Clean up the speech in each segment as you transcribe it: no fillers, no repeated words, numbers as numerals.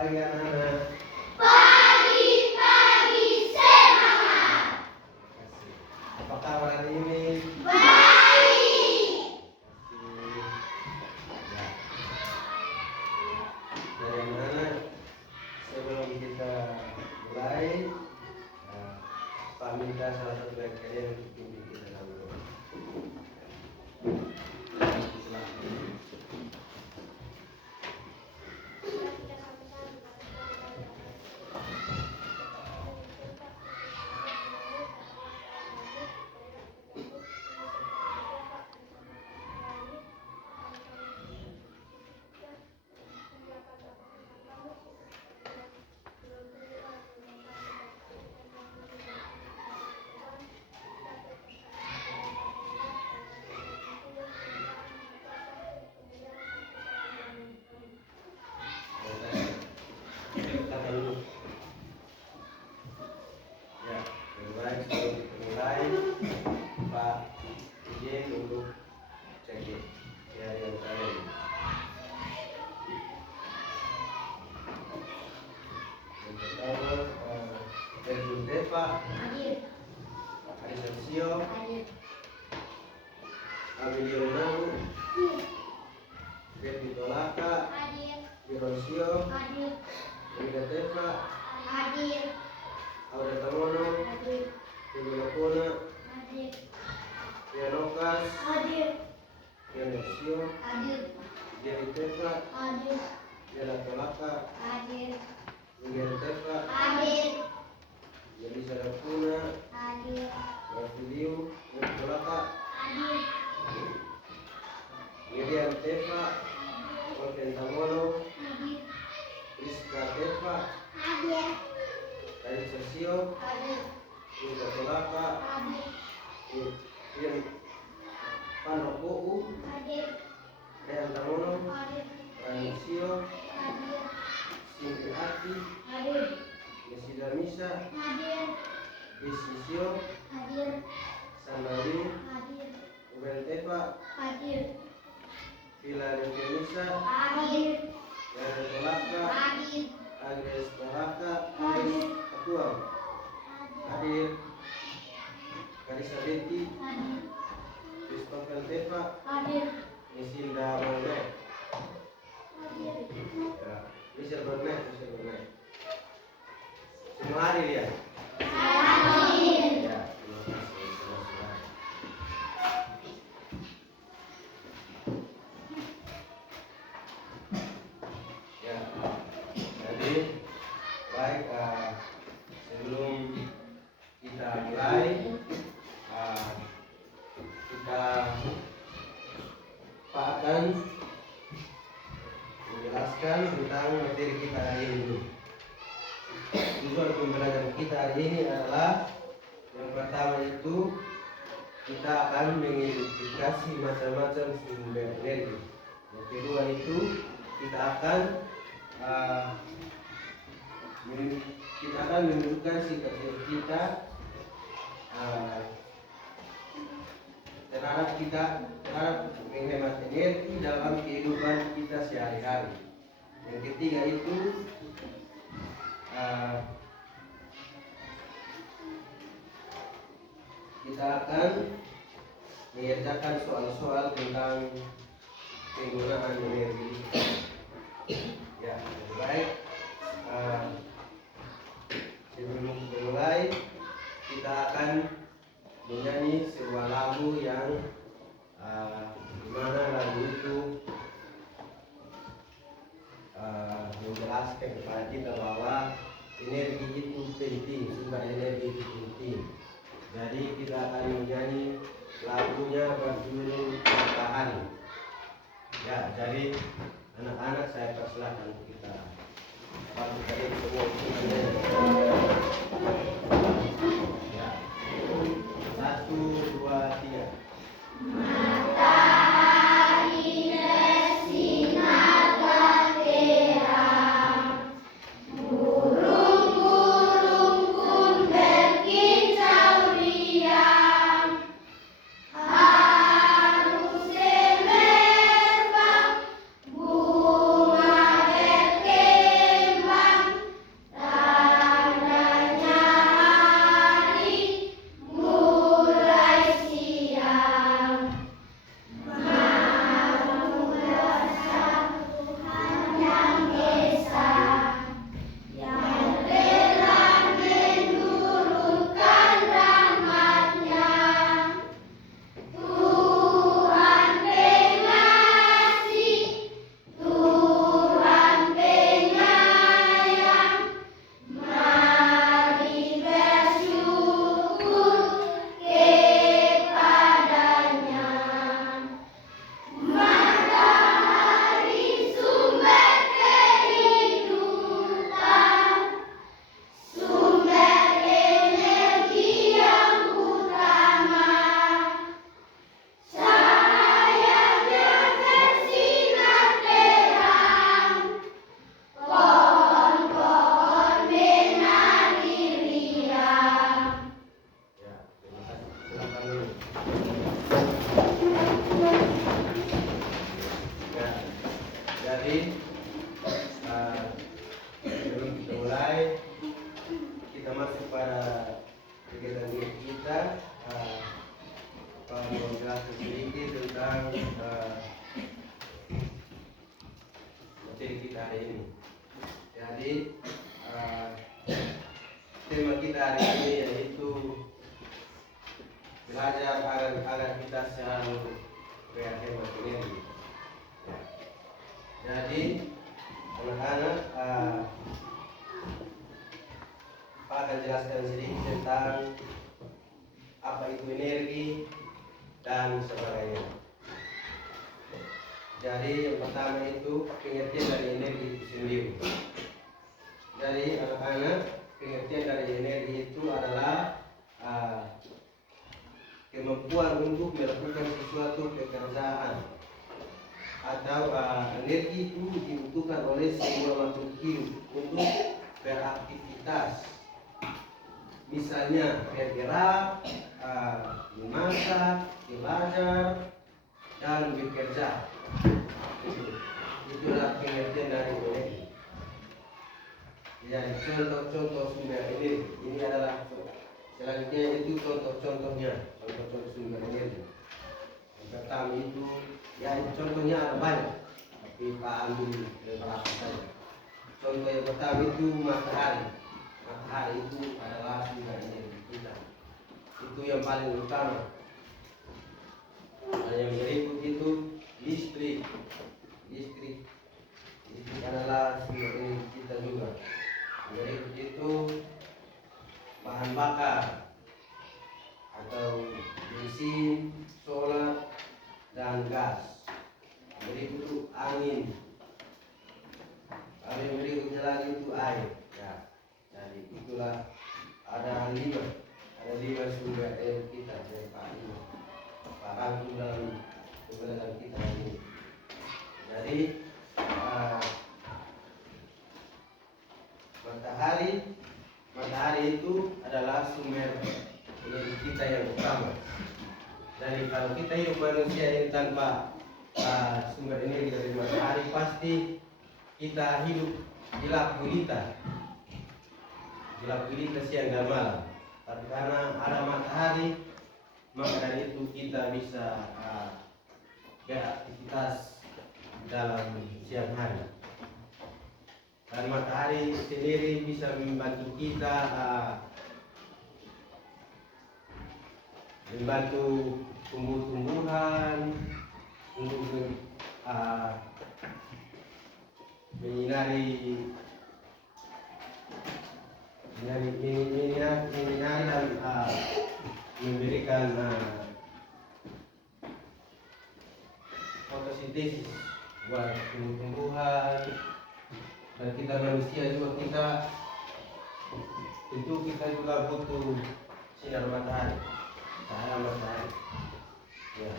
pagi anak-anak. Pagi-pagi semangat. Apa kabar hari ini? Baik. Ya. Dari anak-anak, sebelum kita mulai, Pak minta salah satu dari kalian untuk pimpin kita dalam doa. Pak Hadir. Arisensio Hadir. Abilionang Devi Tolaka Hadir. Bironsio Hadir. Wigatepa Hadir. Auda Tamono Hadir. Tibilakuna Hadir. Yanokas Hadir. Yanosio Hadir. Devi Tepa Hadir. Yala Tolaka Hadir. Wigatepa Hadir. Jadi Sadapuna Hadir. Rafiliu Devi Tolaka Hadir. Miriam Tepa Olten Tamono Hadir. Rizka Tepa Hadir. Arisensio Hadir. Wiga Tolaka Hadir. Yan Panoku Hadir. Dean Tamono Hadir. Ranisio Hadir. Simpi Ati Hadir. Yesida Misa Hadir. Isisio Hadir. Sandali Hadir. Ubel Tepa Hadir. Vila Misa Hadir. Yana Tolaka Hadir. Agnes Tolaka Agnes Atuang hadir Karisa Beti Hadir. Christopher Tepa Hadir. Isilda Bernet Hadir. ya Michelle Bernet semua hadir ya. Hadir. Ya, terima kasih semua. Ya, jadi baik sebelum kita mulai kita Pak akan menjelaskan tentang materi kita hari ini dulu. Tujuan pembelajaran kita hari ini adalah yang pertama itu kita akan mengidentifikasi macam-macam sumber energi. Yang kedua itu kita akan menunjukkan sikap kita terhadap menghemat energi dalam kehidupan kita sehari-hari. Yang ketiga itu kita akan mengerjakan soal-soal tentang penggunaan energi. Ya, lebih baik sebelum mulai kita akan menyanyi sebuah lagu yang dimana lagu itu menjelaskan kepada kita bahwa energi itu penting, sumber energi itu penting. Jadi kita akan menyanyi lagunya berjudul Matahari. Ya, jadi anak-anak saya persilahkan untuk kita bantu kalian semua untuk menyanyi. Ya, 1, 2, 3. Matahari bersinar terang, burung-burung pun berkicau riang, harus semerbak bunga berkembang. Jadi sebelum kita mulai, kita masuk pada kegiatan kita. Mau menjelaskan sedikit tentang materi kita hari ini. Jadi tema kita hari ini yaitu belajar agar kita selalu berhemat energi. Ya. Jadi anak-anak Pak akan jelaskan sedikit tentang apa itu energi dan sebagainya. Jadi yang pertama itu pengertian dari energi itu sendiri. Jadi anak-anak, pengertian dari energi itu adalah kemampuan untuk melakukan sesuatu pekerjaan atau energi itu dibutuhkan oleh semua makhluk hidup untuk beraktivitas, misalnya bergerak, memasak, belajar, dan bekerja. Itulah pengertian dari energi. Jadi contoh-contoh sumber energi ini adalah selanjutnya itu contoh-contohnya, contoh-contoh sumber energi. Yang pertama itu ya contohnya ada banyak, tapi Pak ambil beberapa saja. Contoh yang pertama itu matahari. Matahari itu adalah sumber energi kita. Itu yang paling utama. Yang berikut itu listrik. Listrik adalah sumber energi kita juga. Berikut itu bahan bakar atau bensin, solar, dan gas. Berikut itu angin. Lalu yang berikutnya lagi itu air. Ya. Jadi itulah ada lima sumber energi kita yang paling rangkum dalam pembelajaran kita ini. Jadi matahari itu adalah sumber energi kita yang utama. Jadi kalau kita hidup manusia yang tanpa sumber energi dari matahari, pasti kita hidup gelap gulita siang dan malam. Tapi karena ada matahari, maka dari itu kita bisa beraktivitas dalam siang hari. Dan matahari sendiri bisa membantu kita membantu tumbuh-tumbuhan untuk menyinari dan memberikan fotosintesis buat tumbuh-tumbuhan. Dan kita manusia juga kita juga butuh sinar matahari, cahaya matahari. Ya.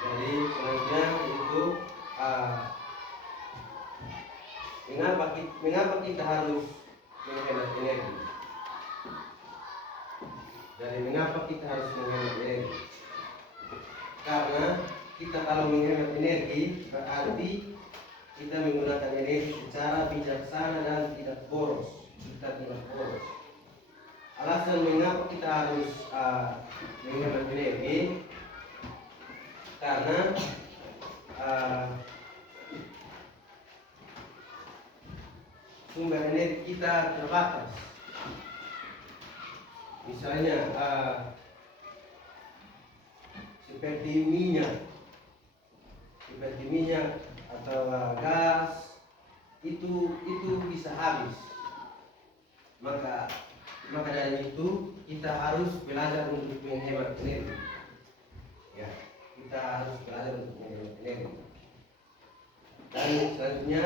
Jadi selanjutnya itu mengapa kita harus menghemat energi? Jadi mengapa kita harus menghemat energi? Karena kita kalau menghemat energi berarti kita menggunakan energi secara bijaksana dan tidak boros. Alasan mengapa kita harus menghemat energi karena sumber energi kita terbatas. Misalnya seperti minyak atau gas itu bisa habis. Maka dari itu kita harus belajar untuk menghemat energi. Ya, kita harus belajar untuk menghemat energi. Dan selanjutnya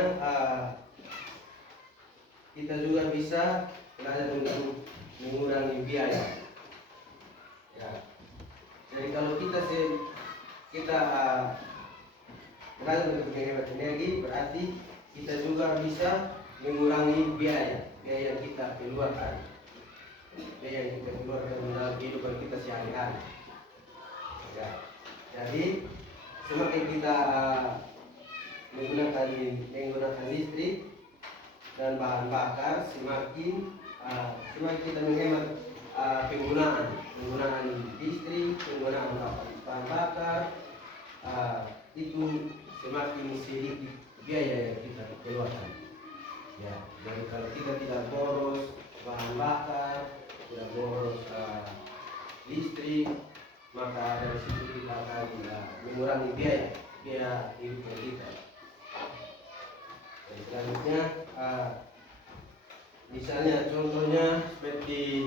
kita juga bisa belajar untuk mengurangi biaya. Ya. Jadi kalau kita belajar untuk menghemat energi, berarti kita juga bisa mengurangi biaya yang kita keluarkan, dalam kehidupan kita sehari-hari. Ya. Jadi semakin kita menggunakan listrik dan bahan bakar, semakin kita menghemat penggunaan listrik, penggunaan bahan bakar, itu semakin sedikit biaya yang kita keluarkan. Ya, dan kalau kita tidak boros bahan bakar, tidak boros listrik, maka dari situ kita akan mengurangi biaya hidup kita. Dan selanjutnya, misalnya contohnya seperti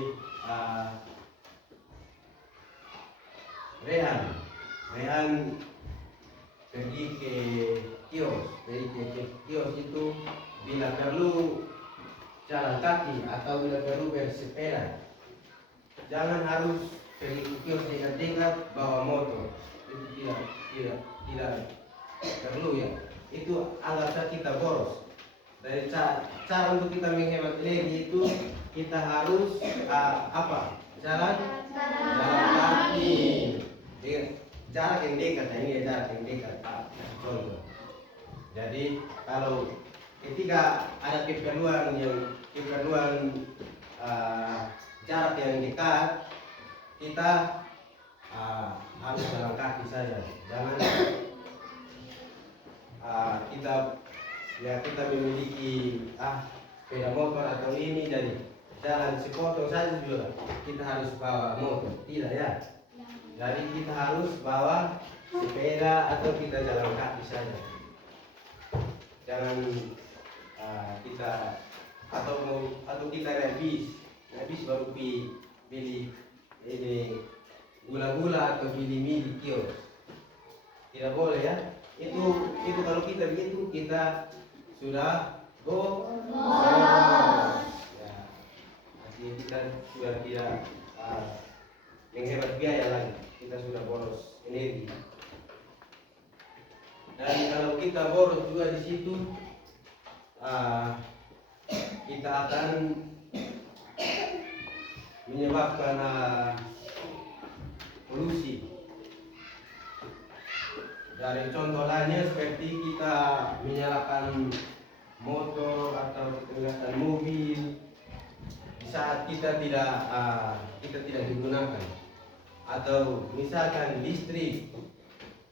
Rehan pergi ke kios itu bila perlu jalan kaki atau bila perlu bersepeda, jangan harus pergi ke kios dekat-dekat bawa motor. Itu tidak perlu ya. Itu anggap kita boros. Dari cara untuk kita menghemat energi itu kita harus jalan kaki dengan jarak yang dekat. Nah, ini jarak yang dekat contoh. Jadi kalau ketika ada keperluan jarak yang dekat, kita harus jalan kaki saja. Jangan kita memiliki sepeda motor atau ini, jadi jalan sepotong saja juga kita harus bawa motor, tidak ya. Jadi kita harus bawa sepeda atau kita jalan kaki saja. Jangan kita atau kita habis baru beli ini gula-gula atau beli mie di kios. Tidak boleh ya. Itu kalau kita begitu kita sudah boros. Ya, artinya kita sudah tidak menghemat biaya lagi. Kita sudah boros energi. Dan kalau kita boros juga di situ, kita akan menyebabkan polusi. Dari contoh lainnya seperti kita menyalakan motor atau menggunakan mobil di saat kita tidak digunakan, atau misalkan listrik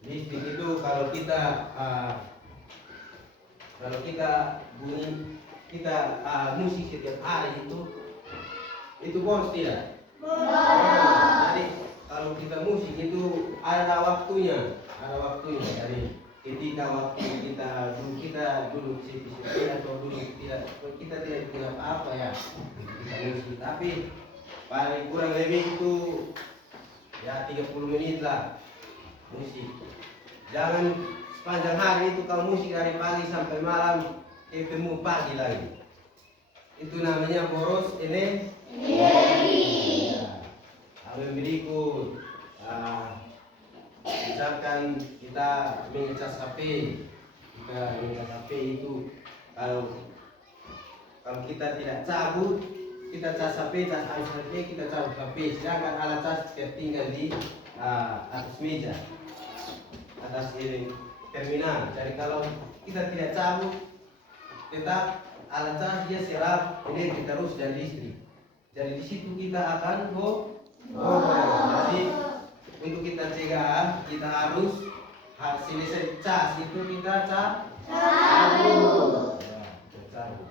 itu kalau kita musik setiap hari itu boros tidak? Jadi kalau kita musik itu ada waktunya. Dari ketika waktu kita duduk sepi atau kita tidak punya apa ya kita musik, tapi paling kurang lebih itu ya 30 menit lah musik. Jangan sepanjang hari itu kau musik dari pagi sampai malam, ketemu pagi lagi. Itu namanya boros energi. Ya. Lalu berikut misalkan kita mengecas HP, itu kalau kita tidak cabut, kita cas HP, kita cabut HP, sedangkan alat cas tertinggal di atas meja, atas ini terminal. Jadi kalau kita tidak cabut, tetap alat cas dia serap energi terus dari listrik. Jadi di situ kita akan boros. Jadi untuk kita cegah, kita harus selesai cas itu kita cabut. Ya, cabut.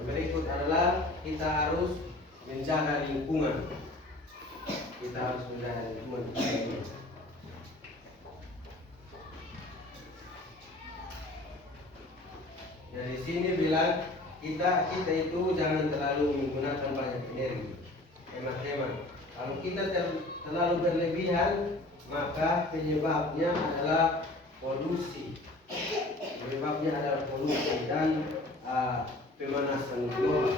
Berikut adalah kita harus menjaga lingkungan. Dari sini bilang kita itu jangan terlalu menggunakan banyak energi, hemat-hemat. Kalau kita terlalu berlebihan, maka penyebabnya adalah polusi. Dan pemanasan global.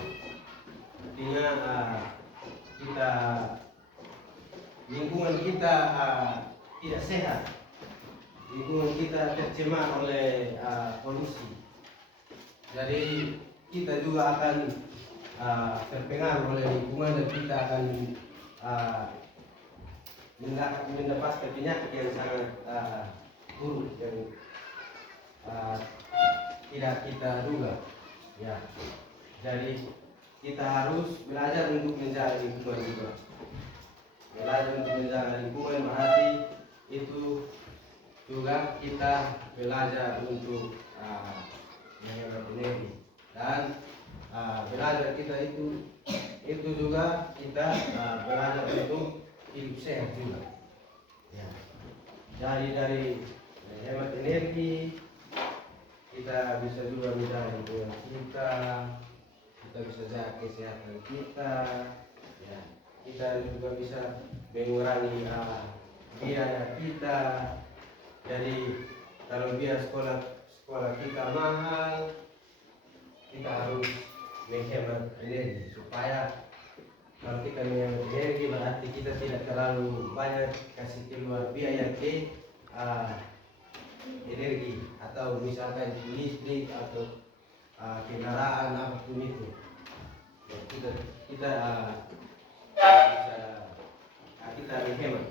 artinya kita lingkungan kita tidak sehat, lingkungan kita tercemar oleh polusi. Jadi kita juga akan terpengaruh oleh lingkungan dan kita akan mendapatkan penyakit yang sangat buruk yang tidak kita duga. Ya, jadi kita harus belajar untuk menjaga lingkungan juga. Belajar untuk menjaga lingkungan berarti itu juga kita belajar untuk menghemat energi dan belajar kita itu juga kita belajar untuk hidup sehat juga. Ya. Jadi dari hemat energi kita bisa juga menjaga lingkungan kita bisa jaga kesehatan kita. Ya. Kita juga bisa mengurangi biaya kita. Jadi kalau biaya sekolah kita mahal, kita harus menghemat energi supaya kalau kita menghemat energi berarti kita tidak terlalu banyak kasih keluar biaya ke energi atau misalkan listrik atau kendaraan apapun itu. Ya, kita bisa kita menghemat.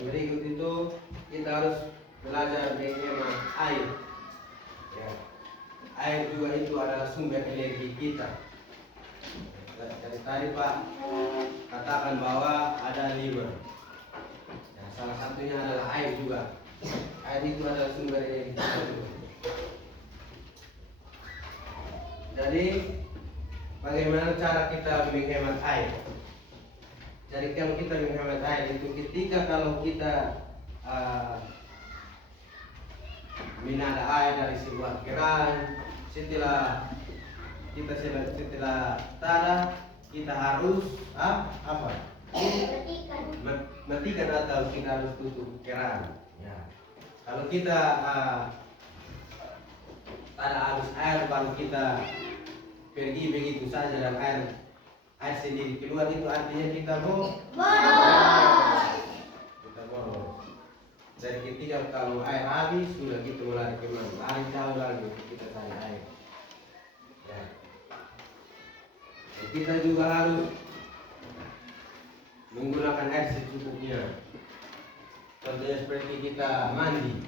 Berikut itu kita harus belajar menghemat air. Ya. Air juga itu adalah sumber energi kita. Dari tadi Pak katakan bahwa ada 5. Ya, salah satunya adalah air juga. Air itu adalah sumber energi kita juga. Jadi bagaimana cara kita menghemat air? Jadi kalau kita menghemat air itu ketika kalau kita menada air dari sebuah keran, setelah tada kita harus matikan atau kita harus tutup keran. Ya. Kalau kita tada habis air baru kita pergi begitu saja dan air sendiri keluar itu artinya kita boros. Kita boros. Jadi ketika kalau air habis sudah kita mulai kemana? Lari jauh lagi kita cari air. Ya. Kita juga harus menggunakan air secukupnya. Contohnya seperti kita mandi.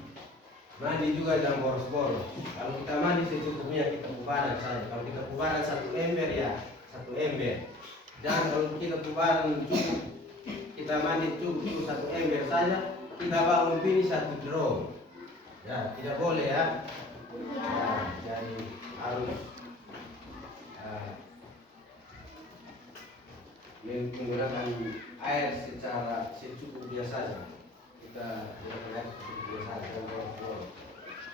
Mandi juga jangan boros-boros. Kalau kita mandi secukupnya kita pubaran saja. Kalau kita pubaran 1 ember ya 1 ember. Jangan kalau kita pubaran cukup, kita mandi cukup 1 ember saja, kita bangun pilih 1 drum. Ya, tidak boleh ya. Ya, jadi harus menggunakan air secara secukupnya saja. Kita gunakan air secukupnya saja.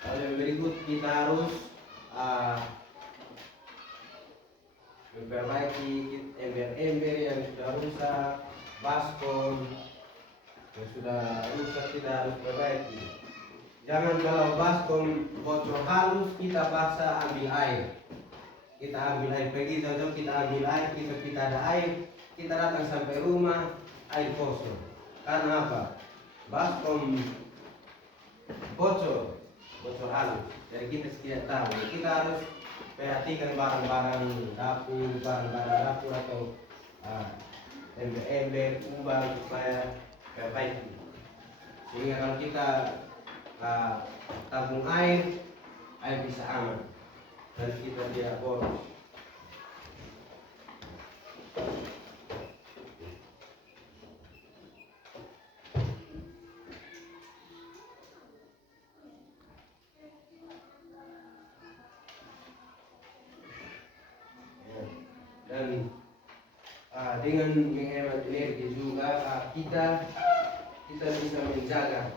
Lalu yang berikut kita harus memperbaiki ember-ember yang sudah rusak, baskom yang sudah rusak kita harus perbaiki. Jangan kalau baskom bocor halus kita paksa ambil air. Kita ambil air pergi jauh kita ambil air, kita ada air, kita datang sampai rumah air kosong. Karena apa? Baskom bocor halus. Jadi kita tidak tahu. Kita harus perhatikan barang-barang dapur atau ember-ember kubang supaya perbaiki. Sehingga kalau kita tabung air bisa aman dan kita tidak boros. Dan dengan menghemat energi juga kita bisa menjaga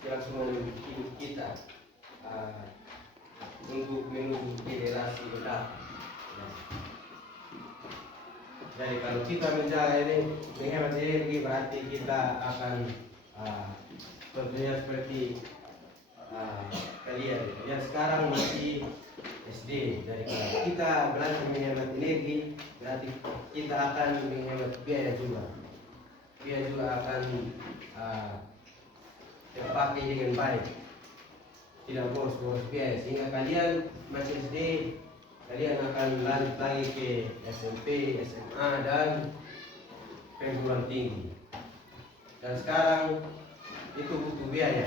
kelangsungan hidup kita untuk menuju generasi mendatang. Jadi kalau kita menjaga ini menghemat energi berarti kita akan tentunya seperti kalian yang sekarang masih SD. Jadi kalau kita belajar menghemat energi berarti kita akan menghemat biaya juga. Biaya juga akan terpakai dengan baik. Tidak boros biaya sehingga kalian masih SD, kalian akan lanjut lagi ke SMP, SMA dan perguruan tinggi. Dan sekarang itu butuh biaya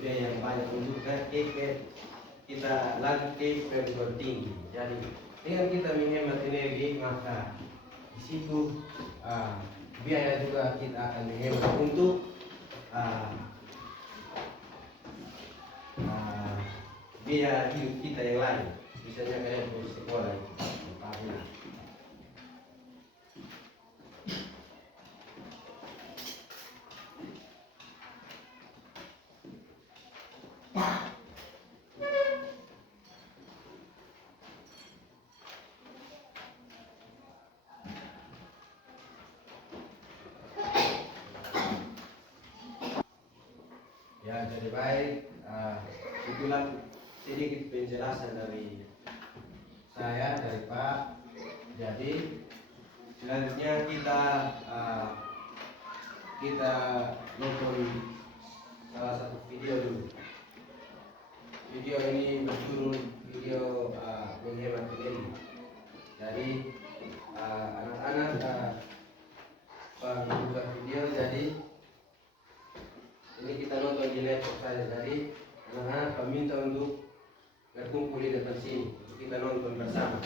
yang banyak untuk kita lanjut ke perguruan tinggi. Jadi dengan kita menghemat energi maka di situ biaya juga kita akan menghemat untuk biaya hidup kita yang lain. Misalnya kalian mau sekolah, ya jadi baik. Itulah sedikit penjelasan dari saya, dari Pak. Jadi selanjutnya kita nonton salah satu video dulu. Video ini berjudul video menghemat energi. Jadi anak-anak membuat video, jadi ini kita nonton di laptop saja. Jadi anak-anak kami minta untuk berkumpul di depan sini. Kita nonton bersama.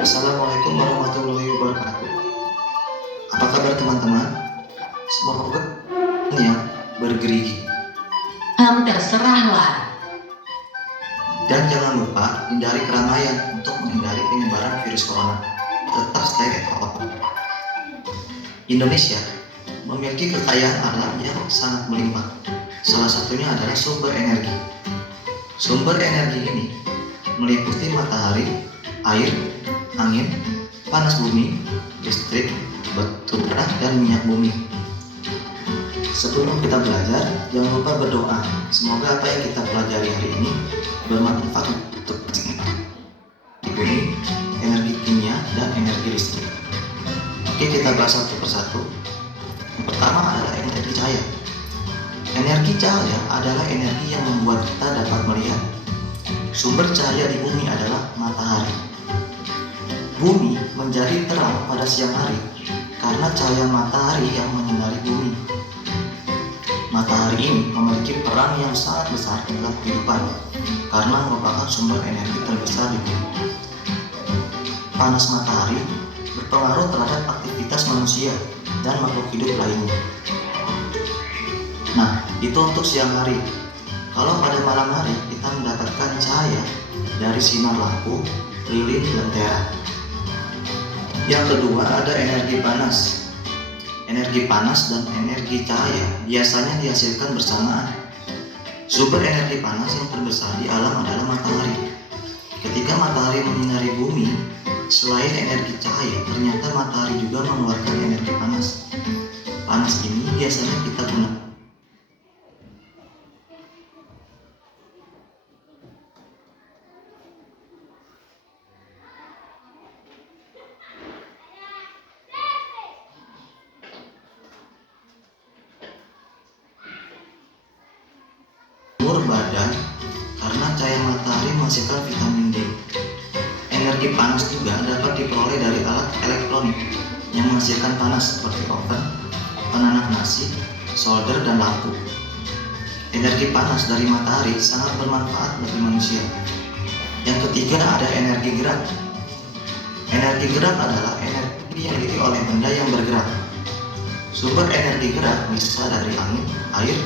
Assalamualaikum warahmatullahi wabarakatuh. Apa kabar teman-teman? Semoga bergerigi. Terserahlah. Dan jangan lupa hindari keramaian untuk menghindari penyebaran virus corona. Tetap stay at home. Indonesia memiliki kekayaan alam yang sangat melimpah. Salah satunya adalah sumber energi. Sumber energi ini meliputi matahari, air, angin, panas bumi, listrik, batu bara, dan minyak bumi. Sebelum kita belajar, jangan lupa berdoa. Semoga apa yang kita pelajari hari ini bermanfaat untuk bumi, energi kimia, dan energi listrik. Oke, kita bahas satu persatu. Yang pertama adalah energi cahaya. Energi cahaya adalah energi yang membuat kita dapat melihat. Sumber cahaya di bumi adalah matahari. Bumi menjadi terang pada siang hari karena cahaya matahari yang menyinari bumi. Matahari ini memiliki peran yang sangat besar dalam kehidupan karena merupakan sumber energi terbesar di bumi. Panas matahari berpengaruh terhadap aktivitas manusia dan makhluk hidup lainnya. Nah, itu untuk siang hari. Kalau pada malam hari kita mendapatkan cahaya dari sinar lampu, lilin, lentera. Yang kedua ada energi panas. Energi panas dan energi cahaya biasanya dihasilkan bersamaan. Sumber energi panas yang terbesar di alam adalah matahari. Ketika matahari menyinari bumi, selain energi cahaya, ternyata matahari juga mengeluarkan energi panas. Panas ini biasanya kita gunakan badan karena cahaya matahari menghasilkan vitamin D. Energi panas juga dapat diperoleh dari alat elektronik yang menghasilkan panas seperti oven, penanak nasi, solder, dan lampu. Energi panas dari matahari sangat bermanfaat bagi manusia. Yang ketiga ada energi gerak. Energi gerak adalah energi yang dimiliki oleh benda yang bergerak. Sumber energi gerak bisa dari angin, air,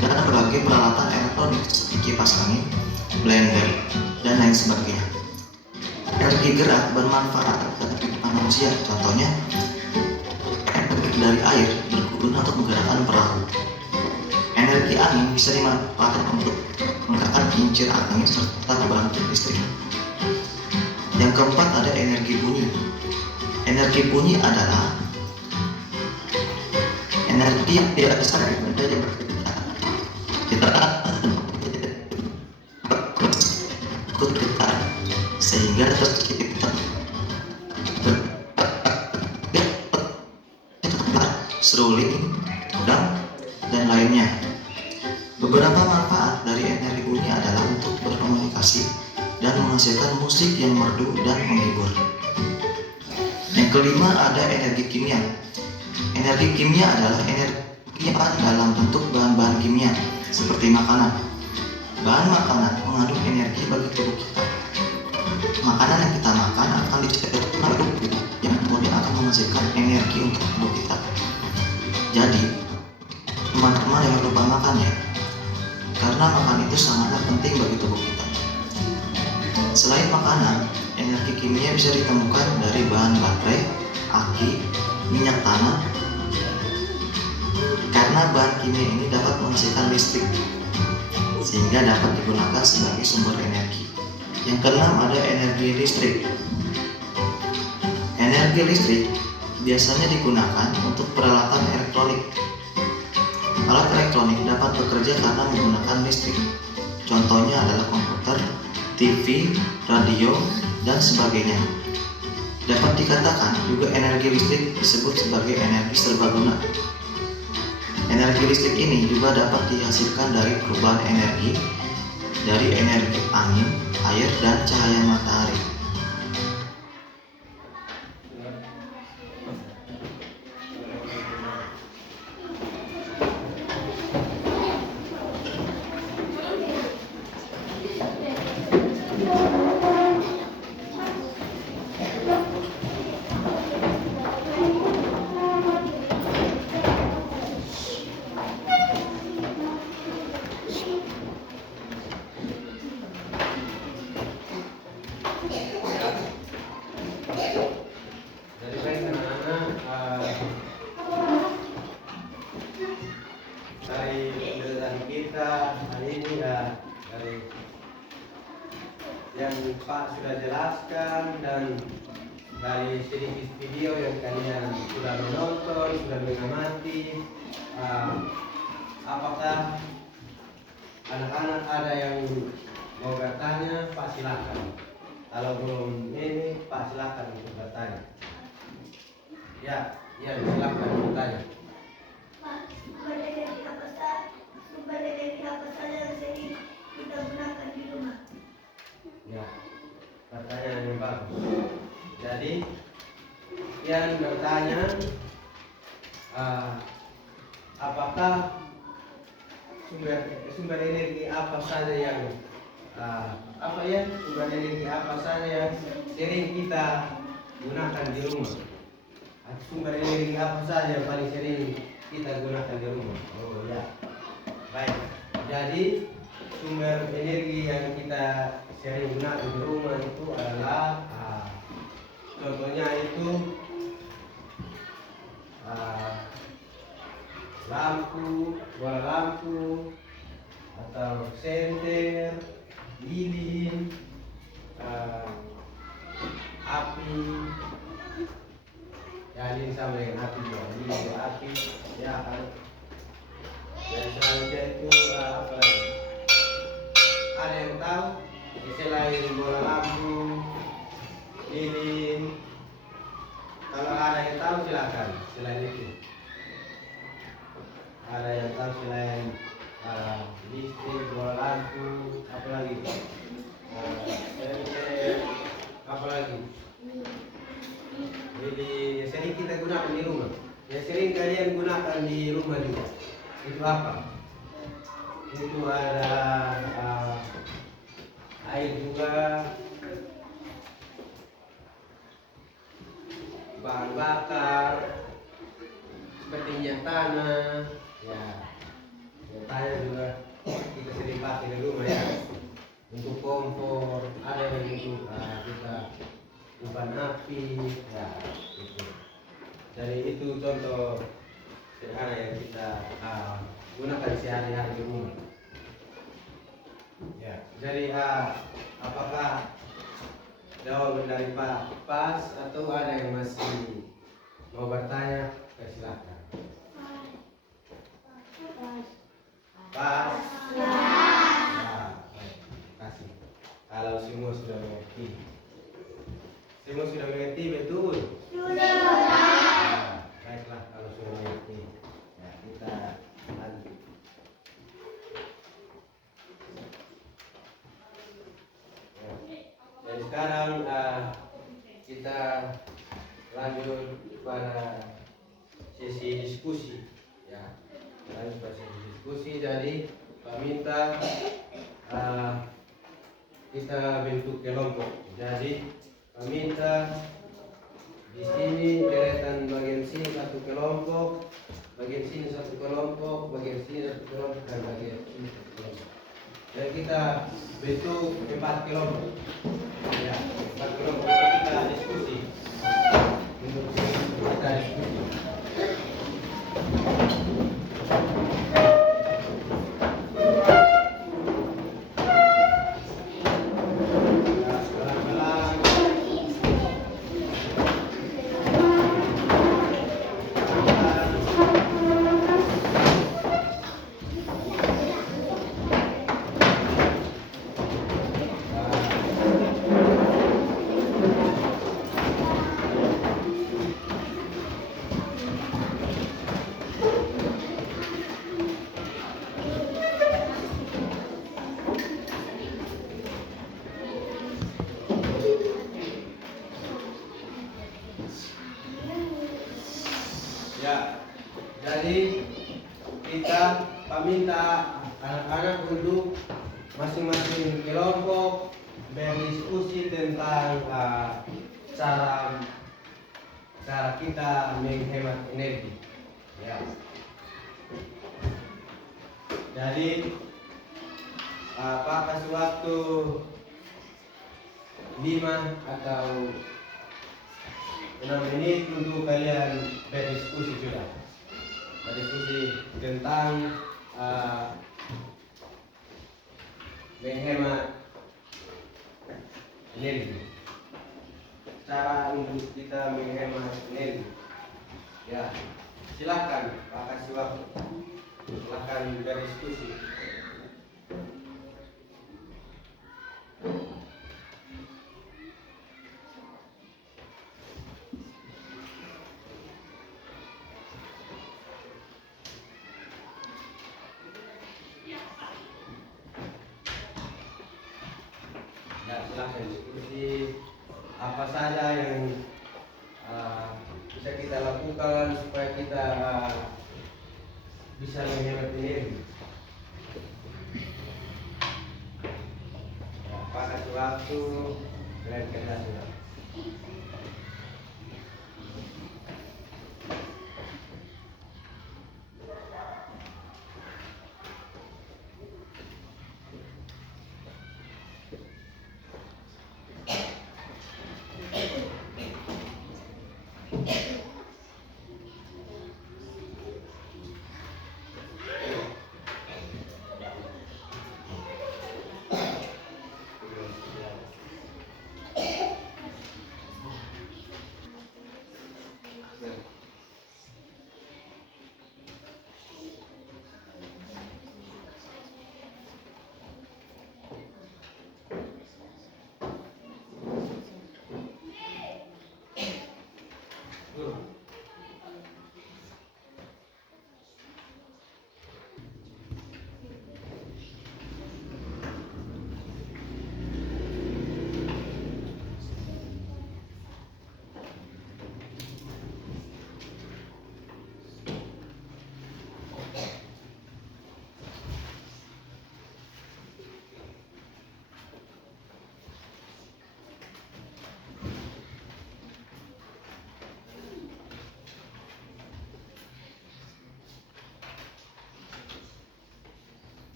dan berbagai peralatan elektronik seperti kipas angin, blender, dan lain sebagainya. Energi gerak bermanfaat bagi kehidupan manusia. Contohnya, energi dari air berguna untuk menggerakkan perahu. Energi angin bisa dimanfaatkan untuk menggerakkan kincir angin serta pembangkit listrik. Yang keempat ada energi bunyi. Energi bunyi adalah energi yang tidak besar benda yang berbeda. Kita ikut getar sehingga tercipta seruling, pedang, dan lainnya. Beberapa manfaat dari energi bunyi adalah untuk berkomunikasi dan menghasilkan musik yang merdu dan menghibur. Yang kelima ada energi kimia. Energi kimia adalah energi yang dalam bentuk bahan-bahan kimia seperti makanan. Bahan makanan mengandung energi bagi tubuh kita. Makanan yang kita makan akan dicerna tubuh yang kemudian akan menghasilkan energi untuk tubuh kita. Jadi, teman-teman jangan lupa makan ya, karena makan itu sangatlah penting bagi tubuh kita. Selain makanan, energi kimia bisa ditemukan dari bahan baterai, aki, minyak tanah. Karena bahan kimia ini dapat menghasilkan listrik, sehingga dapat digunakan sebagai sumber energi. Yang keenam ada energi listrik. Energi listrik biasanya digunakan untuk peralatan elektronik. Alat elektronik dapat bekerja karena menggunakan listrik. Contohnya adalah komputer, TV, radio, dan sebagainya. Dapat dikatakan juga energi listrik disebut sebagai energi serbaguna. Energi listrik ini juga dapat dihasilkan dari perubahan energi dari energi angin, air, dan cahaya matahari. Jadi baik anak-anak, dari penjelasan kita hari ini ya, dari yang Pak sudah jelaskan dan dari sedikit video yang kalian sudah menonton, sudah mengamati, apakah anak-anak ada yang mau bertanya? Pak silakan. Kalau belum ini, Pak silakan untuk bertanya. Ya, silakan bertanya. Pak, sumber energi apa saja yang sering kita gunakan di rumah? Ya, pertanyaan yang bagus. Jadi, yang bertanya, apakah sumber energi apa saja yang sumber energi apa saja yang sering kita gunakan di rumah? Sumber energi apa saja yang paling sering kita gunakan di rumah? Oh ya, baik. Jadi sumber energi yang kita sering gunakan di rumah itu adalah contohnya itu bola lampu atau senter, lilin, api. Ya, lilin sama dengan api juga. Lilin api, ya kan. Dan selanjutnya itu apa lagi? Ada yang tahu? Selain bola lampu, lilin, kalau ada yang tahu silakan. Selain itu, ada yang tahu selain listrik, bola lampu, apa lagi? Apa lagi? Lilin yang sering kita gunakan di rumah, yang sering kalian gunakan di rumah juga. Itu apa? Itu ada air juga, bahan bakar, seperti minyak tanah, ya minyak tanah juga kita sering pakai di rumah ya. untuk kompor, ada yang untuk kita umpan api, ya itu. Jadi itu contoh sederhana yang kita gunakan sehari-hari di rumah. Ya, jadi apakah jawaban dari Pak pas atau ada yang masih mau bertanya? Silakan. Pas. Nah, baik. Terima kasih. Kalau semua sudah mengerti. Semua sudah mengerti betul? Sudah. Nah, baiklah kalau sudah mengerti. Ya, kita lanjut. Ya. Jadi sekarang kita lanjut pada sesi diskusi. Ya, lanjut pada sesi diskusi. Jadi Pak minta kita bentuk kelompok. Jadi Pak minta di sini deretan bagian sini satu kelompok, bagian sini satu kelompok, bagian sini satu kelompok, dan bagian sini satu kelompok. Jadi kita bentuk 4 kelompok. Ya, 4 kelompok kita diskusi. Untuk kita diskusi. Ya, jadi kita minta anak-anak untuk masing-masing kelompok berdiskusi tentang cara kita menghemat energi. Ya. Jadi Pak kasih waktu 5 atau 6 menit untuk kalian berdiskusi sudah. Berdiskusi tentang menghemat energi. Cara untuk kita menghemat energi. Ya, silakan Pak kasih waktu. Silakan berdiskusi. Ya, silakan diskusi apa saja yang bisa kita lakukan supaya kita bisa menghemat energi. Ya, Pak kasih waktu, kalian kerja sudah.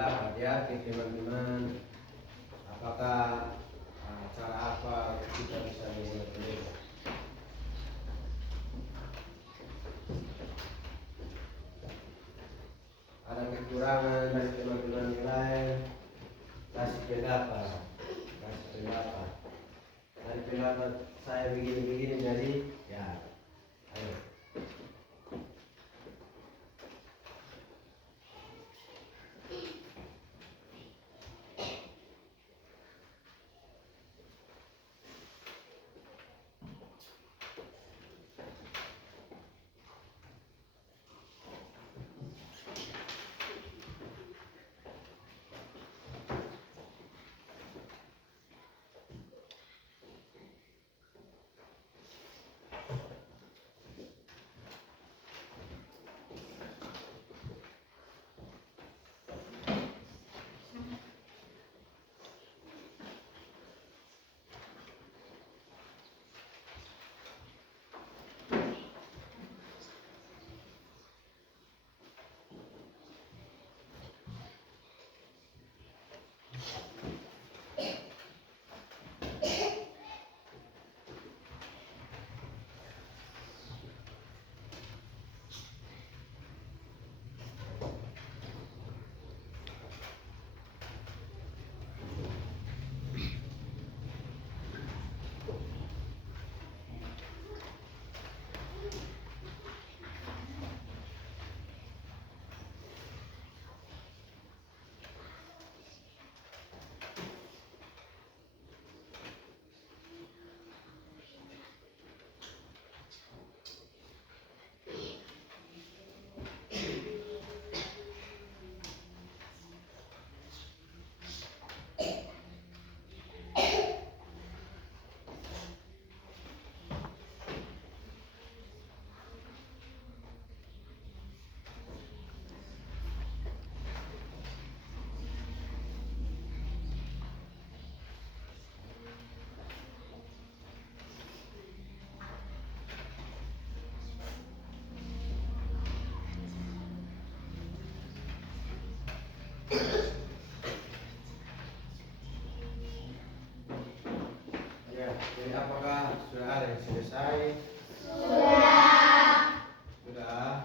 pendapat ya ke teman-teman, apakah cara apa kita bisa menilai. Ada kekurangan dari teman-teman nilai, kasih pendapat. Dari pendapat saya begini-begini, jadi ya ayo. Ya, jadi apakah sudah ada yang selesai? Sudah. Ya,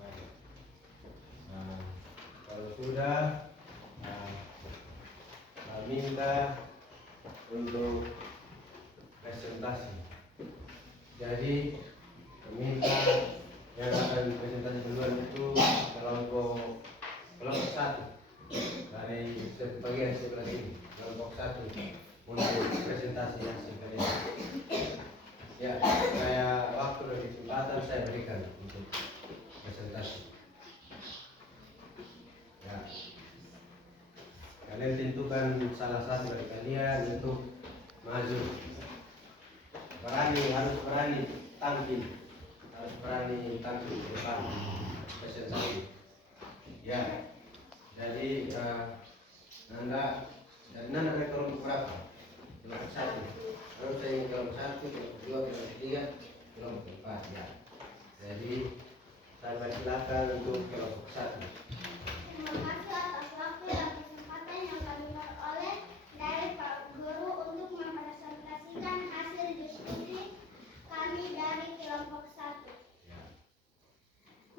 baik. Nah, kalau sudah, saya minta untuk presentasi. Jadi meminta yang akan presentasi duluan itu kelompok satu dari bagian sebelah sini, kelompok satu untuk presentasi hasil kalian. Ya, saya waktu dan kesempatan saya berikan untuk presentasi. Ya, kalian tentukan salah satu dari kalian untuk maju. Harus berani tampil ke depan presentasi. Ya, jadi Nanda dari kelompok berapa? Kelompok satu. Kalau saya ingin kelompok satu, kelompok dua, kelompok tiga, kelompok empat. Ya. Jadi saya persilakan untuk kelompok satu. Terima kasih atas waktu dan kesempatan yang kami peroleh dari Pak Guru untuk mempresentasikan hasil diskusi kami dari kelompok 1.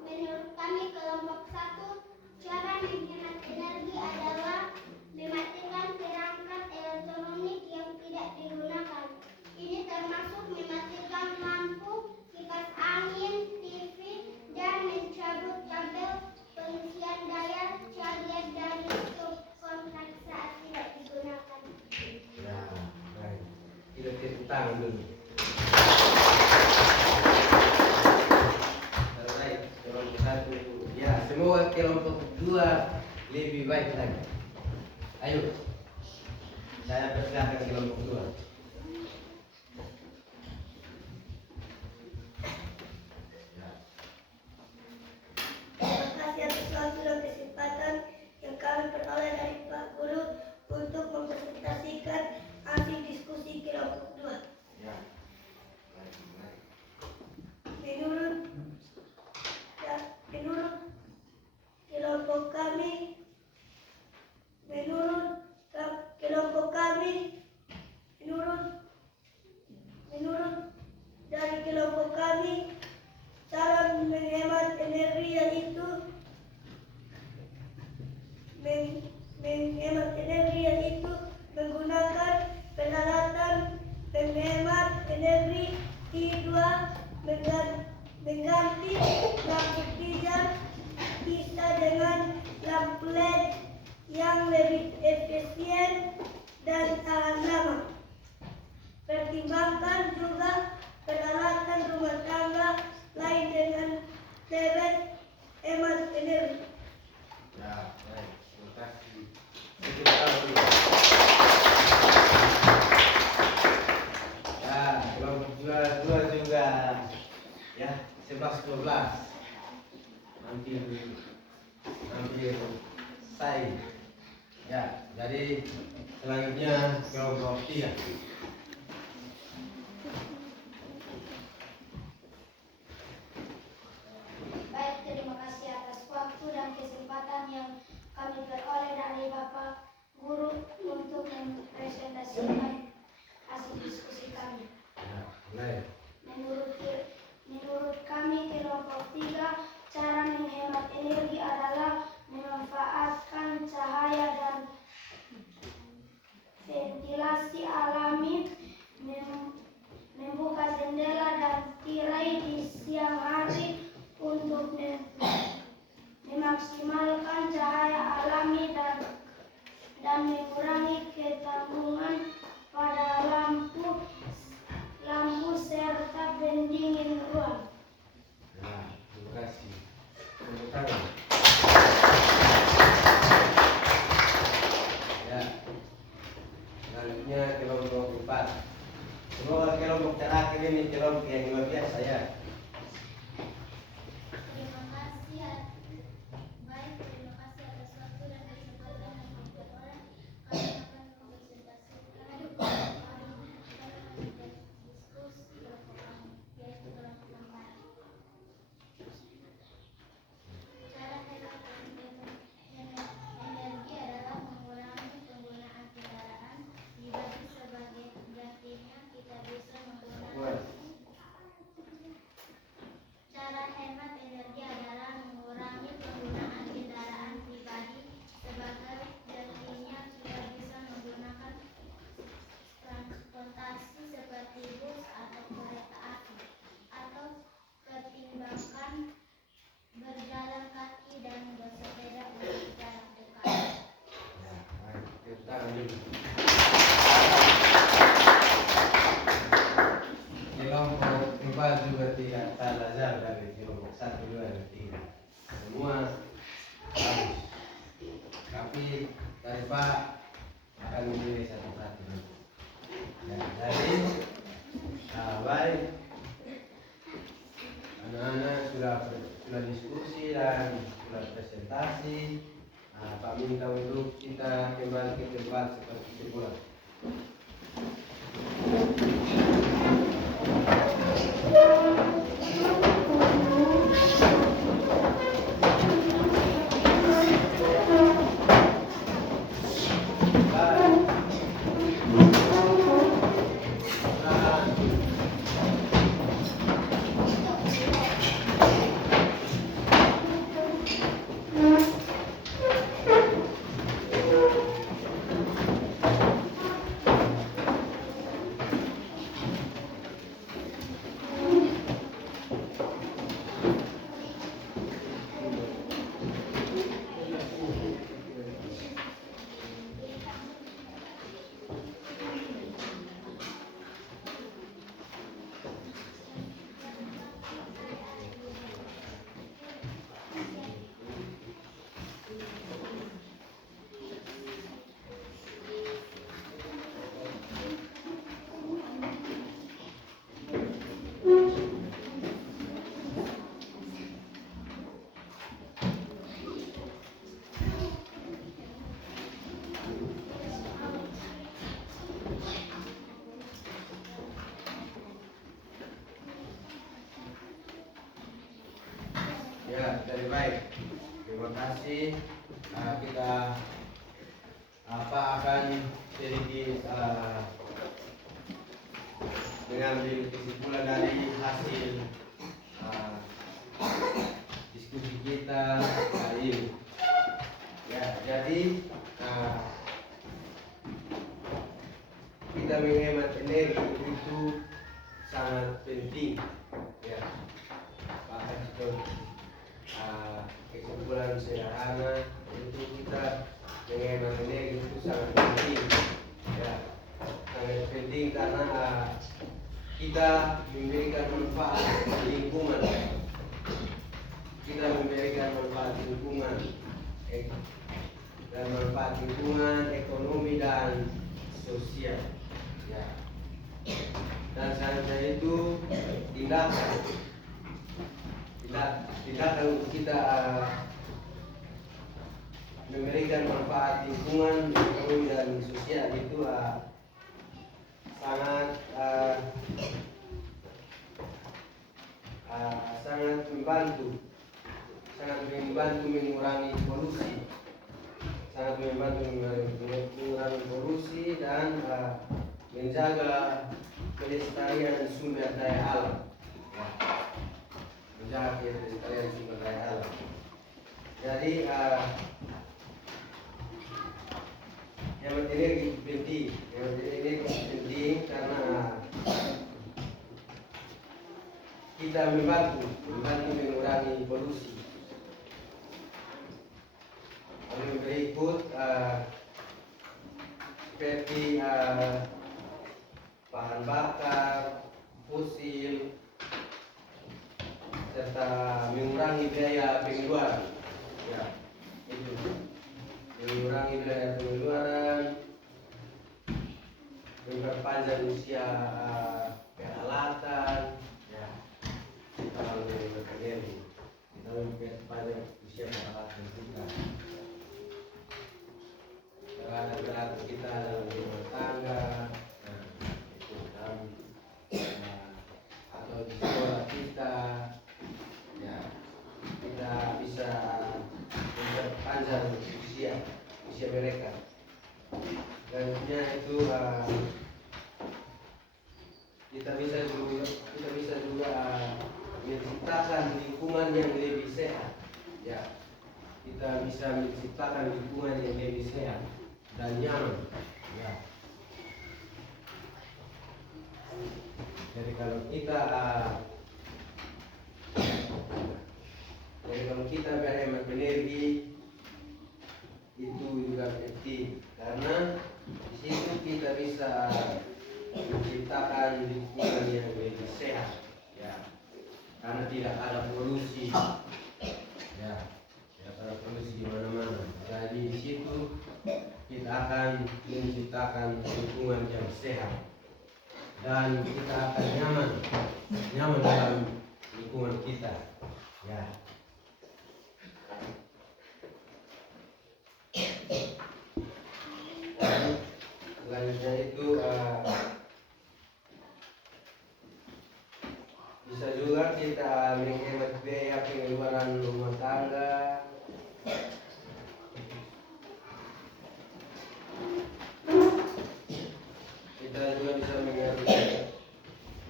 Menurut kami kelompok 1, cara menghemat energi adalah mematikan perangkat elektronik yang tidak digunakan. Ini termasuk mematikan lampu, kipas angin, TV, dan mencabut kabel pengisian daya cair dari stop kontak saat tidak digunakan. Ya, baik. Kita tepuk tangan dulu. Terbaik kelompok satu. Ya, semoga kelompok dua lebih baik lagi. Ayo, saya persilakan kelompok dua. Terima kasih atas waktu dan kesempatan yang kami peroleh dari Pak Guru untuk mempresentasikan hasil diskusi kelompok 2. Ya, baik. Menurut kelompok hemat energi. Ya, baik. Terima kasih. Kita lagi. Ya, kelompok dua juga. Ya, 11-12. Hampir selesai. Ya, jadi selanjutnya kelompok 3. Baik, terima kasih atas waktu dan kesempatan yang kami peroleh dari Bapak Guru untuk mempresentasikan hasil diskusi kami. Ya, mulai. Menurut kami kelompok 3, cara menghemat energi adalah memanfaatkan cahaya dan ventilasi alami, membuka jendela dan tirai di siang hari untuk memaksimalkan cahaya alami dan mengurangi ketanggungan pada lampu serta pendingin ruang. Ya, terima kasih. Tepuk tangan. Ya, selanjutnya kelompok 4. Semoga kelompok terakhir ini kelompok yang luar biasa ya. Terima kasih. Baik, terima kasih atas waktu dan kesempatan yang diperoleh. Kami akan mempresentasikan diskusi kelompok kami, yaitu kelompok 4. Cara hemat energi adalah mengurangi penggunaan kendaraan. Dibagi sebagai gantinya kita bisa menggunakan. Cara hemat energi adalah mengurangi penggunaan kendaraan pribadi. Sebagai gantinya kita bisa menggunakan transportasi seperti bus atau kereta api, atau pertimbangkan berjalan kaki dan bersepeda untuk jarak dekat. Ya, baik. Tepuk tangan dulu. Kelompok 4 juga tidak kalah jauh dari kelompok 1, 2, dan 3. Semua bagus. Tapi dari Pak akan memilih satu-satu. Ya, jadi baik. Anak-anak sudah diskusi dan sudah presentasi. Pak minta untuk kita kembali ke tempat seperti semula. Ya, dari baik. Terima kasih. Kita akan sedikit mengambil kesimpulan dari hasil diskusi kita hari ini. Ya, jadi kita menghemat energi itu sangat penting. Ya, bahkan kesimpulan sederhana itu kita menghemat energi itu sangat penting. Ya, sangat penting karena kita memberikan manfaat di lingkungan. kita memberikan manfaat lingkungan dan manfaat lingkungan, ekonomi dan sosial. Ya. Dan selanjutnya itu tindakan untuk kita memberikan manfaat lingkungan, ekonomi dan sosial itu sangat membantu mengurangi polusi, dan menjaga kelestarian sumber daya alam. Jadi hemat energi penting karena kita membantu mengurangi polusi. Lalu berikut seperti bahan bakar fosil serta mengurangi biaya pengeluaran. Ya, itu mengurangi biaya pengeluaran, memperpanjang usia peralatan. Ya, kita memperpanjang usia peralatan kita. Peralatan kita dalam rumah tangga, itu atau di sekolah kita, ya kita bisa memperpanjang usia mereka. Selanjutnya itu kita bisa juga menciptakan lingkungan yang lebih sehat. Ya, kita bisa menciptakan lingkungan yang lebih sehat dan nyaman. Ya. Jadi kalau kita berhemat energi itu juga penting karena di situ kita bisa menciptakan lingkungan yang lebih sehat. Ya, karena tidak ada polusi. Ya, tidak ada polusi di mana-mana. Jadi di situ kita akan menciptakan lingkungan yang sehat dan kita akan nyaman dalam lingkungan kita. Ya. Selanjutnya itu bisa juga kita menghemat biaya pengeluaran rumah tangga. Kita juga bisa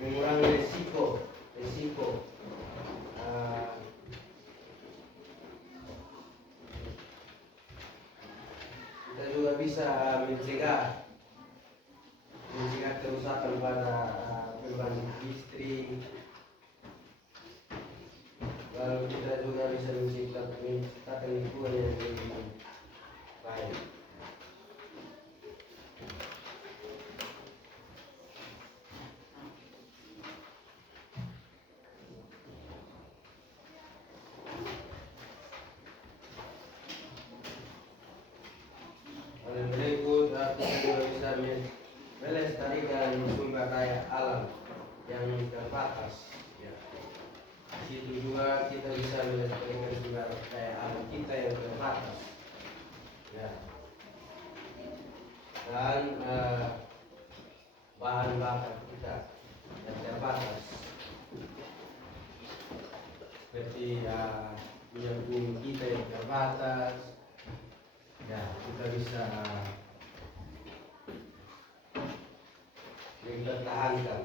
mengurangi risiko. Kita juga bisa mencegah kerusakan pada pembangkit listrik. Lalu kita juga bisa menciptakan lingkungan yang lebih baik. Lalu berikut kita juga bisa melestarikan sumber daya alam yang terbatas. Ya. Di situ juga kita bisa melestarikan sumber daya alam kita yang terbatas. Ya. Dan bahan bakar kita yang terbatas, seperti minyak bumi kita yang terbatas. Ya, kita bisa mempertahankan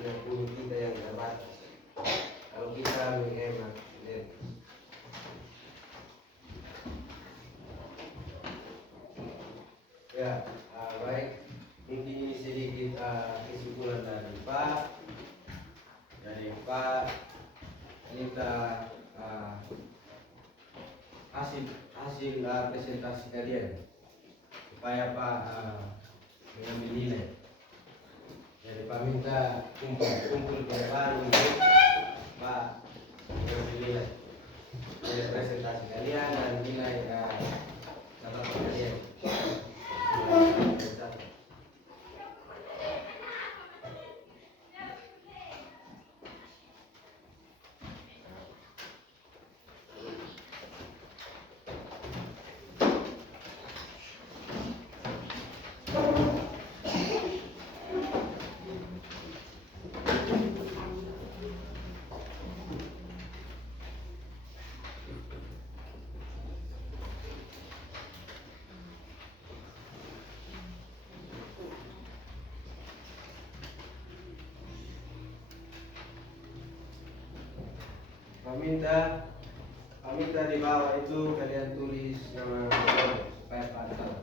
minyak bumi kita yang terbatas kalau kita menghemat energi. Ya, baik, mungkin ini sedikit kesimpulan dari Pak. Kita hasil presentasi kalian supaya Pak mengambil nilai. Jadi Pak minta kumpul ke depan untuk Pak dengan nilai presentasi kalian dan nilai catatan kalian. Paminta di bawah itu kalian tulis nama supaya pada tahu.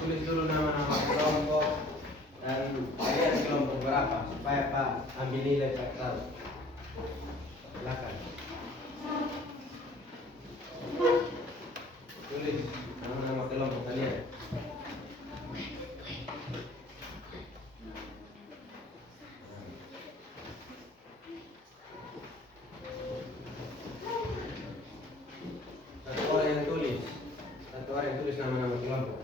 Tulis dulu nama-nama kelompok dan kalian kelompok berapa supaya Pak ambil nilai Pak tahu. Silakan. Tulis nama-nama kelompok kalian. Satu orang yang tulis nama-nama kelompok.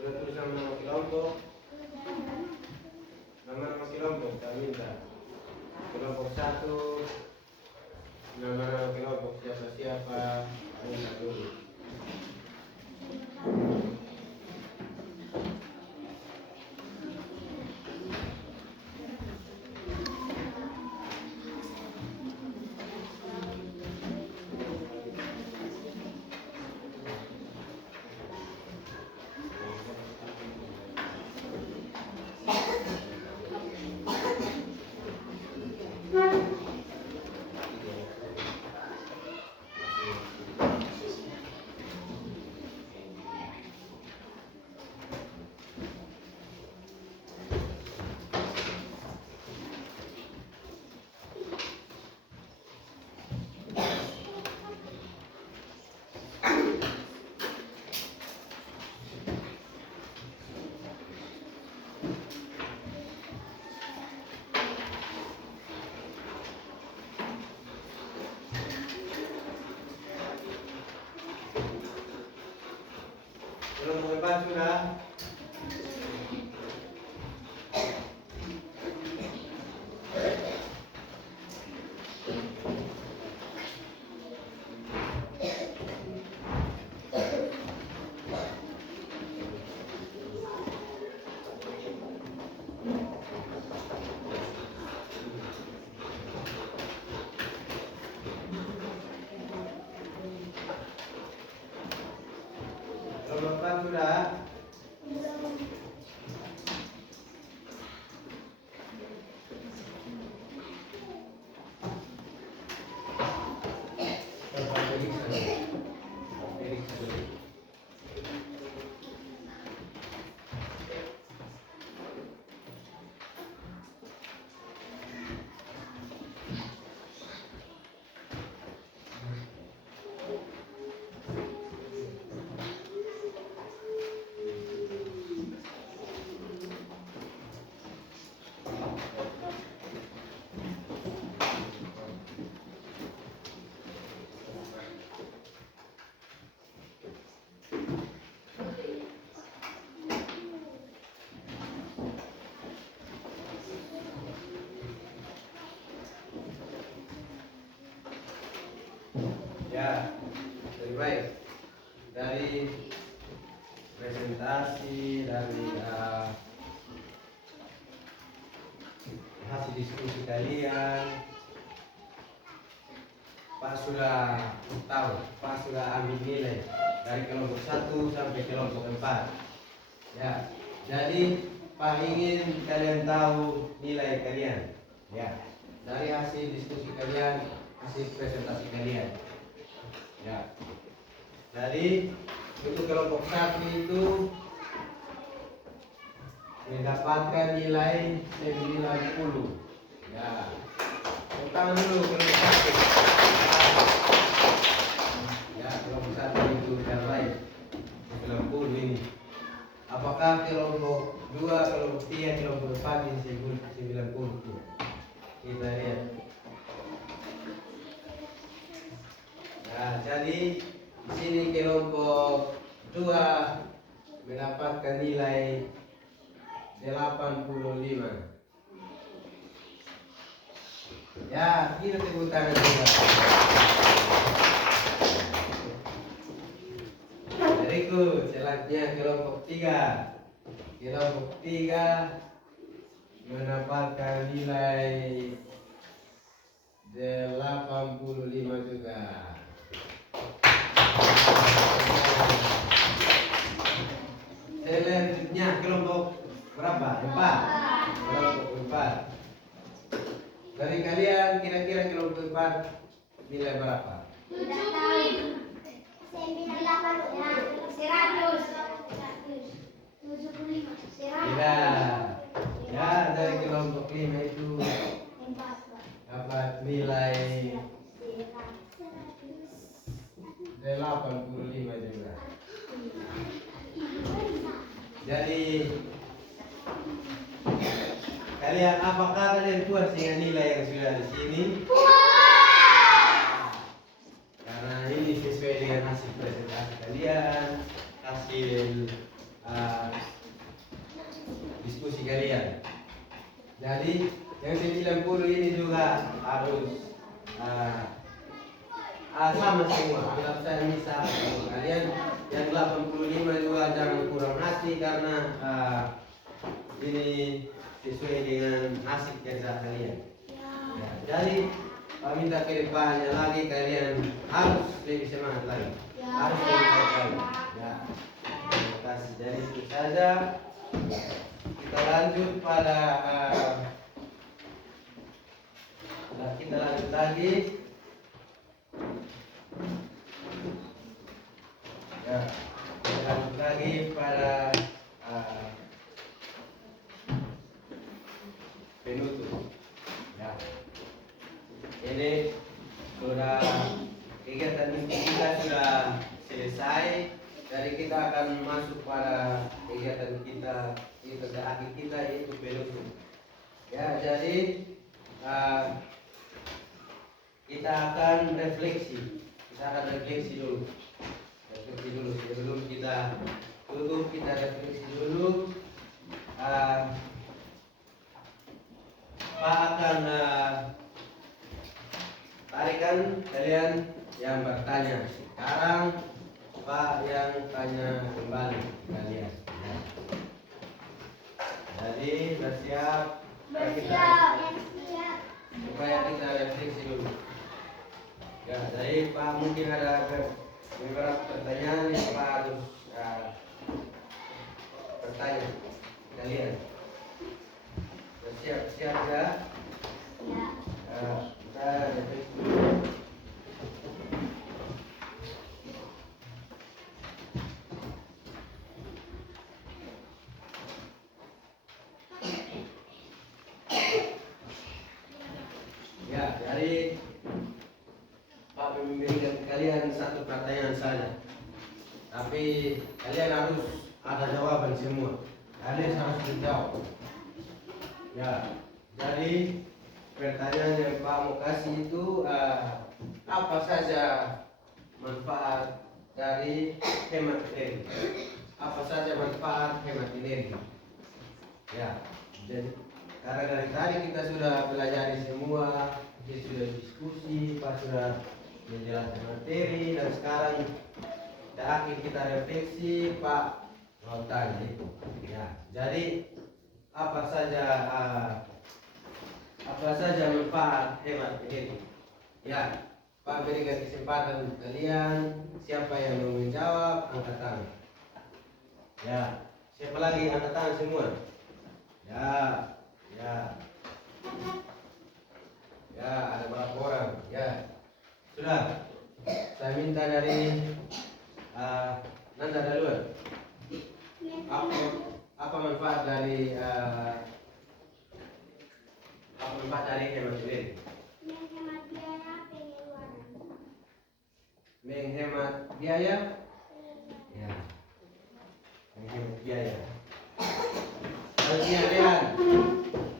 Sudah tulis nama-nama kelompok. Nama-nama kelompok kita minta. Kelompok 1, nama-nama kelompok siapa-siapa minta dulu. Kelompok 4 sudah. Kelompok 4 sudah. Ya, lebih baik dari presentasi dari hasil diskusi kalian, Pak sudah tahu, Pak sudah ambil nilai dari kelompok 1 sampai kelompok 4. Ya, jadi Pak ingin kalian tahu nilai kalian. Ya, dari hasil diskusi kalian, hasil presentasi kalian. Ya, jadi untuk kelompok 1 itu mendapatkan nilai 90. Ya, tangan dulu kelompok 1. Ya, kelompok 1 itu terbaik 90 ini. Apakah kelompok 2, kelompok 3, kelompok 4 ini 90? Kita lihat. Nah, jadi di sini kelompok 2 mendapatkan nilai 85. Ya, kita tepuk tangan juga. Berikut selanjutnya kelompok 3. Kelompok 3 mendapatkan nilai 85 juga. Selanjutnya kelompok berapa? 4. Kelompok 4. Dari kalian kira-kira kelompok 4 nilai berapa? 75. Tidak. Ya, dari kelompok 5 itu dapat nilai 85 juga. Jadi kalian, apakah kalian puas dengan nilai yang sudah di sini? Karena ini sesuai dengan hasil presentasi kalian, hasil diskusi kalian. Jadi yang 90 ini juga harus sama semua. Tidak saya misal kalian yang 85 juga jangan kurang hati karena ini sesuai dengan hasil kerja kalian. Ya, jadi minta ke depannya lagi kalian harus lebih semangat lagi, harus lebih baik lagi. Ya, terima kasih. Jadi itu saja. Kita lanjut pada kita lanjut lagi. Ya, kita lanjut lagi pada penutup. Ya, ini sudah kegiatan kita sudah selesai. Jadi kita akan masuk pada kegiatan kita akhir kita yaitu penutup. Ya, jadi kita akan refleksi. Kita akan refleksi dulu. Refleksi dulu sebelum kita tutup, kita refleksi dulu. Pak akan tarikan kalian yang bertanya. Sekarang Pak yang tanya kembali kalian. Ya. Jadi bersiap supaya kita refleksi dulu. Ya, jadi Pak mungkin ada beberapa pertanyaan yang Pak harus bertanya kalian. Bersiap-siap ya. Kita refleksi dulu. Ya, jadi Pak memberikan kalian satu pertanyaan saja, tapi kalian harus ada jawaban semua. Kalian harus menjawab. Ya, jadi pertanyaan yang Pak mau kasih itu apa saja manfaat dari hemat energi? Apa saja manfaat hemat energi? Ya, jadi karena dari tadi kita sudah belajar semua, kita sudah diskusi, Pak sudah menjelaskan materi, dan sekarang terakhir kita refleksi Pak Lautan itu. Ya, jadi apa saja manfaat hemat energi? Ya, Pak berikan kesempatan kalian. Siapa yang mau menjawab angkat tangan. Ya, siapa lagi angkat tangan semua? Ya, ya, ya, ada berapa orang? Ya, sudah. Saya minta dari Nanda duluan. Apa manfaat dari hemat energi? Menghemat biaya pengeluaran. Menghemat biaya? Ya, menghemat biaya. Kalian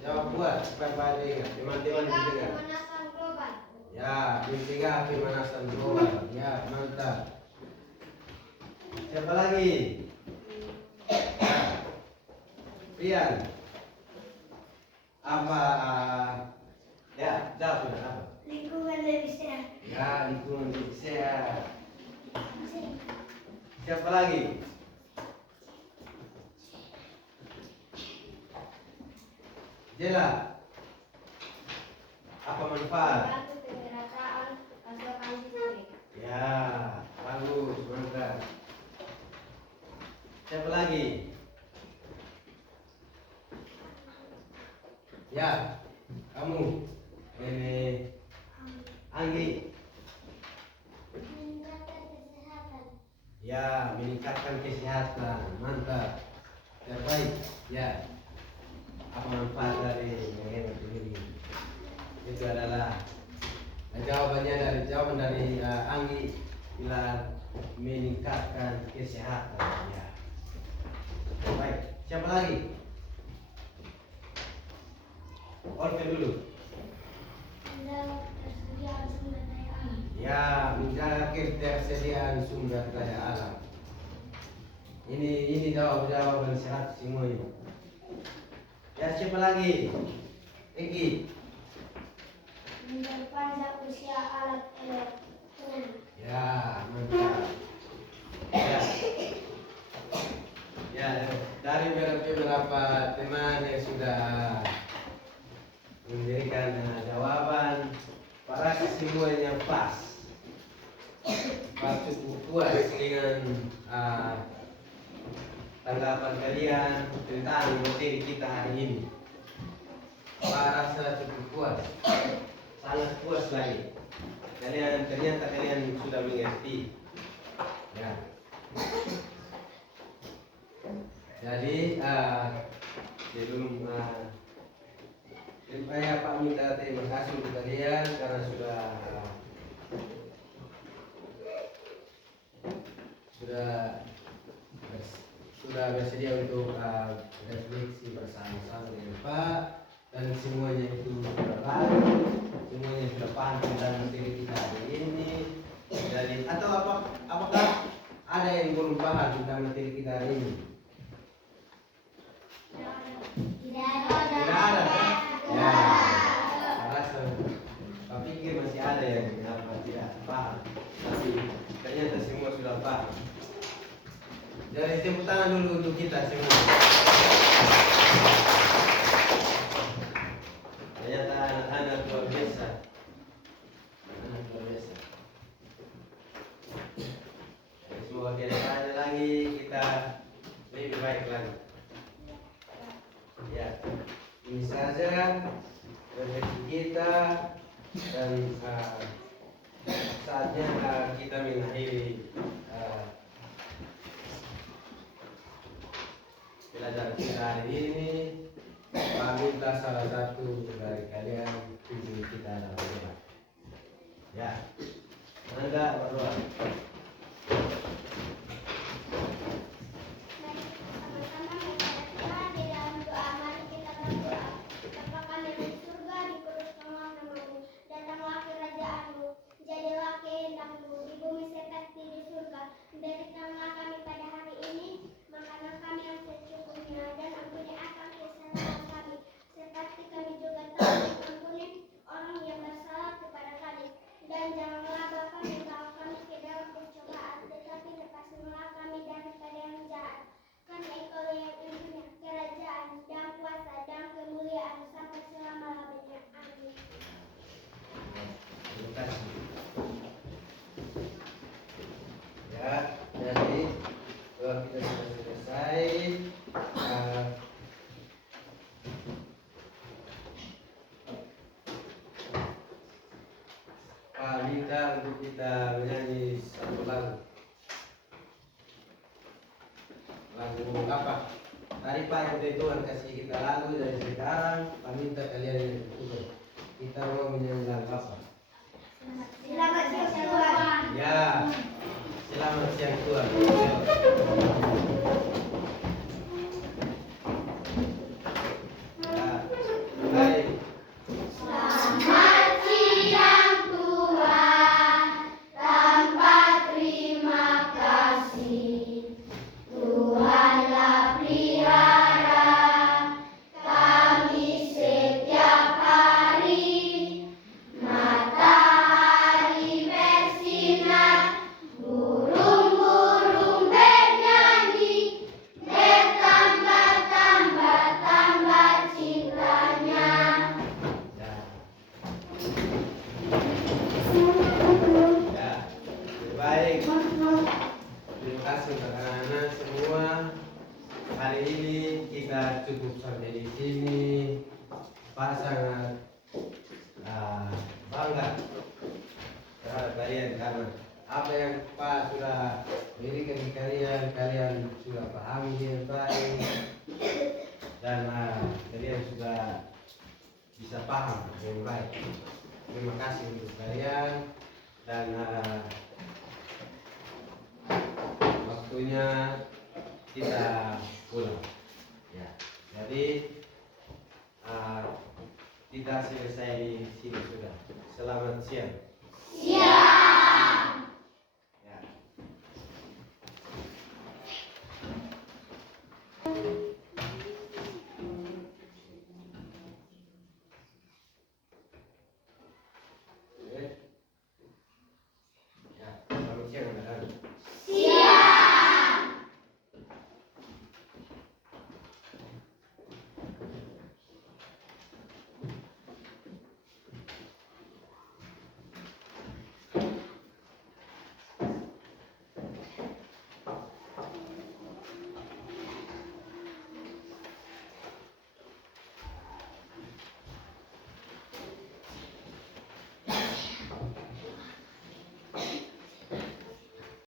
jawab buat supaya Pak ingat. Teman-teman dengar. Pemanasan global. Ya, mencegah pemanasan global. Ya, mantap. Siapa lagi? Rian. Apa? Ya, jawab sudah apa? Lingkungan lebih sehat. Ya, lingkungan lebih sehat. Siapa lagi? Jela. Apa manfaat? Membantu penyerataan pasokan listrik. Ya, bagus, mantap. Siapa lagi? Ya, kamu. Ini Anggi. Meningkatkan kesehatan. Ya, meningkatkan kesehatan. Mantap. Terbaik. Ya. Apa manfaat dari menghemat energi? Itu adalah jawaban dari Anggi bila meningkatkan kesehatan. Ya. Baik. Siapa lagi? Olga dulu. Menjaga ketersediaan sumber daya alam. Ya, menjaga ketersediaan sumber daya alam. Ini jawaban sehat semua ini. Ya, siapa lagi? Eki. Memperpanjang usia alat elektronik. Ya, mantap. Ya. Ya, dari beberapa teman yang sudah memberikan jawaban, para semuanya pas. Pas cukup puas dengan tanggapan kalian tentang materi kita hari ini. Pak rasa cukup puas, sangat puas lagi. Ternyata kalian sudah mengerti. Ya. Jadi sebelum saya Pak minta terima kasih untuk kalian karena sudah bersedia untuk refleksi bersama-sama dengan Pak, dan semuanya itu sudah paham, semuanya sudah paham tentang materi kita hari ini. Jadi apakah ada yang belum paham tentang materi kita hari ini? Tidak ada kan? Ya, saya rasa saya pikir masih ada yang tidak paham, tapi ternyata semua sudah paham. Jadi tepuk tangan dulu untuk kita semua. Ternyata anak-anak luar biasa. Anak luar biasa. Semoga kedepannya lagi kita lebih baik lagi. Ya, ini saja refleksi kita, dan saatnya kita mengakhiri pelajaran kita hari ini. Pak minta salah satu dari kalian pimpin kita dalam doa. Ya, Anda berdoa. Sama-sama membaca di dalam doa. Mari kita berdoa. Bapa kami di surga, dikuduskanlah namamu. Datanglah kerajaanmu. Jadilah kehendakmu di bumi seperti di surga. Berikanlah kami pada hari ini makanan kami yang secukupnya, dan ampuni akan kesalahan kami, seperti kami juga telah mengampuni orang yang bersalah kepada kami. Dan janganlah Bapa lancar untuk kita menyanyi satu lagu. Lagu apa? Tadi Pak RT Tuhan kasih kita lagu dari sekarang. Pak minta kalian yang ikut. Kita mau menyanyi lagu apa? Selamat siang Tuhan. Ya, selamat siang Tuhan. Ya, baik. Selamat siang Tuhan, tanpa terima kasih. Tuhanlah pelihara kami setiap hari. Matahari bersinar, burung-burung bernyanyi, bertambah-tambah cintanya. Ya. Ya, baik. Terima kasih untuk anak-anak semua. Hari ini kita cukup sampai di sini. Pak sangat bangga terhadap kalian karena apa yang Pak sudah berikan di kalian, kalian sudah pahami dengan baik dan kalian sudah bisa paham dengan baik. Terima kasih untuk kalian dan waktunya kita pulang. Ya, jadi kita selesai di sini sudah. Selamat siang.